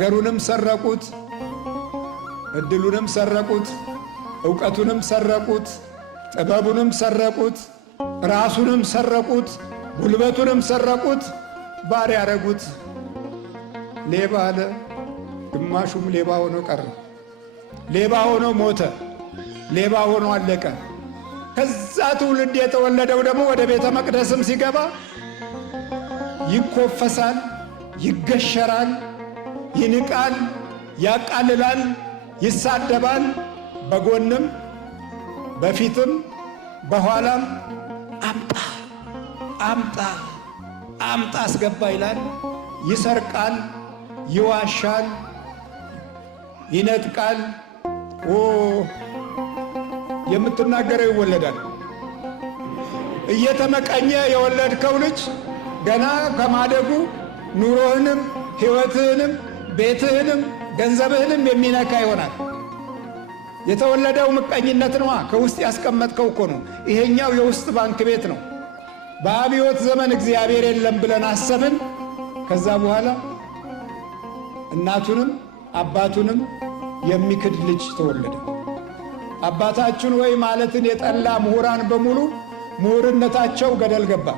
አገሩንም ሰረቁት፣ እድሉንም ሰረቁት፣ ዕውቀቱንም ሰረቁት፣ ጥበቡንም ሰረቁት፣ ራሱንም ሰረቁት፣ ጉልበቱንም ሰረቁት፣ ባሪያ ያረጉት። ሌባ አለ። ግማሹም ሌባ ሆኖ ቀረ። ሌባ ሆኖ ሞተ። ሌባ ሆኖ አለቀ። ከዛ ትውልድ የተወለደው ደግሞ ወደ ቤተ መቅደስም ሲገባ ይኮፈሳል፣ ይገሸራል፣ ይንቃል፣ ያቃልላል፣ ይሳደባል። በጎንም በፊትም በኋላም አምጣ አምጣ አምጣ አስገባ ይላል። ይሰርቃል፣ ይዋሻል፣ ይነጥቃል። የምትናገረው ይወለዳል። እየተመቀኘ የወለድከው ልጅ ገና ከማደጉ ኑሮህንም ሕይወትህንም ቤትህንም ገንዘብህንም የሚነካ ይሆናል። የተወለደው ምቀኝነት ነዋ። ከውስጥ ያስቀመጥከው እኮ ነው። ይሄኛው የውስጥ ባንክ ቤት ነው። በአብዮት ዘመን እግዚአብሔር የለም ብለን አሰብን። ከዛ በኋላ እናቱንም አባቱንም የሚክድ ልጅ ተወለደ። አባታችን ወይ ማለትን የጠላ ምሁራን በሙሉ ምሁርነታቸው ገደል ገባ።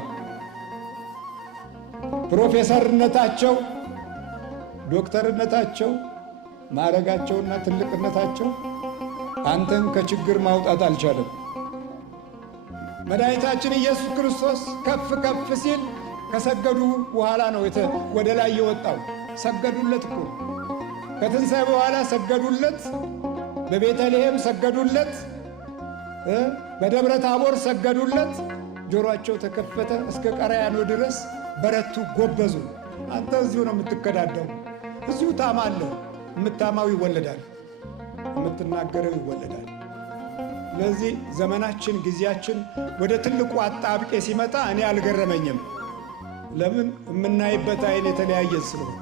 ፕሮፌሰርነታቸው፣ ዶክተርነታቸው፣ ማዕረጋቸውና ትልቅነታቸው አንተን ከችግር ማውጣት አልቻለም። መድኃኒታችን ኢየሱስ ክርስቶስ ከፍ ከፍ ሲል ከሰገዱ በኋላ ነው ወደ ላይ የወጣው። ሰገዱለት እኮ ከትንሣኤ በኋላ ሰገዱለት። በቤተልሔም ሰገዱለት። በደብረ ታቦር ሰገዱለት። ጆሮአቸው ተከፈተ። እስከ ቀራያኖ ድረስ በረቱ፣ ጎበዙ። አንተ እዚሁ ነው የምትከዳደው፣ እዚሁ ታማለህ። የምታማው ይወለዳል፣ የምትናገረው ይወለዳል። ስለዚህ ዘመናችን ጊዜያችን ወደ ትልቁ አጣብቄ ሲመጣ እኔ አልገረመኝም። ለምን? የምናይበት አይን የተለያየ ስለሆነ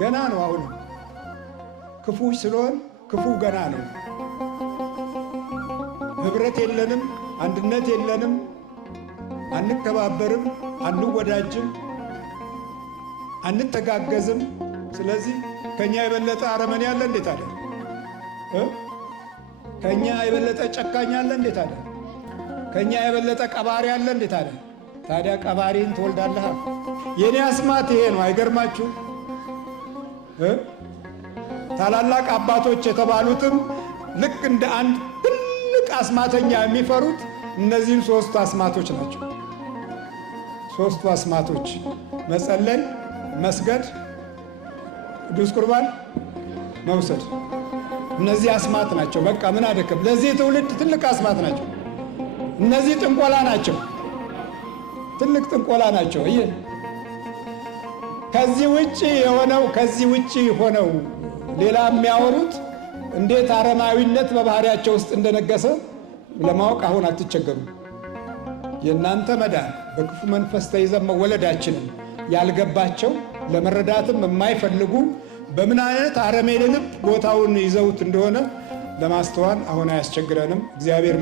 ገና ነው። አሁን ክፉ ስለሆን ክፉ ገና ነው። ህብረት የለንም፣ አንድነት የለንም፣ አንከባበርም፣ አንወዳጅም፣ አንተጋገዝም። ስለዚህ ከኛ የበለጠ አረመኔ ያለ እንዴት አለ? ከኛ የበለጠ ጨካኝ አለ እንዴት አለ? ከኛ የበለጠ ቀባሪ አለ እንዴት አለ? ታዲያ ቀባሪን ትወልዳለህ። የኔ አስማት ይሄ ነው። አይገርማችሁ? ታላላቅ አባቶች የተባሉትም ልክ እንደ አንድ ትልቅ አስማተኛ የሚፈሩት እነዚህም ሶስቱ አስማቶች ናቸው። ሶስቱ አስማቶች መጸለይ፣ መስገድ፣ ቅዱስ ቁርባን መውሰድ። እነዚህ አስማት ናቸው። በቃ ምን አደከም። ለዚህ ትውልድ ትልቅ አስማት ናቸው። እነዚህ ጥንቆላ ናቸው። ትልቅ ጥንቆላ ናቸው። ከዚህ ውጪ ሆነው ሌላ የሚያወሩት እንዴት አረማዊነት በባህሪያቸው ውስጥ እንደነገሰ ለማወቅ አሁን አትቸገሩ። የእናንተ መዳን በክፉ መንፈስ ተይዘን መወለዳችንን ያልገባቸው ለመረዳትም የማይፈልጉ በምን አይነት አረመኔ ልብ ቦታውን ይዘውት እንደሆነ ለማስተዋል አሁን አያስቸግረንም። እግዚአብሔር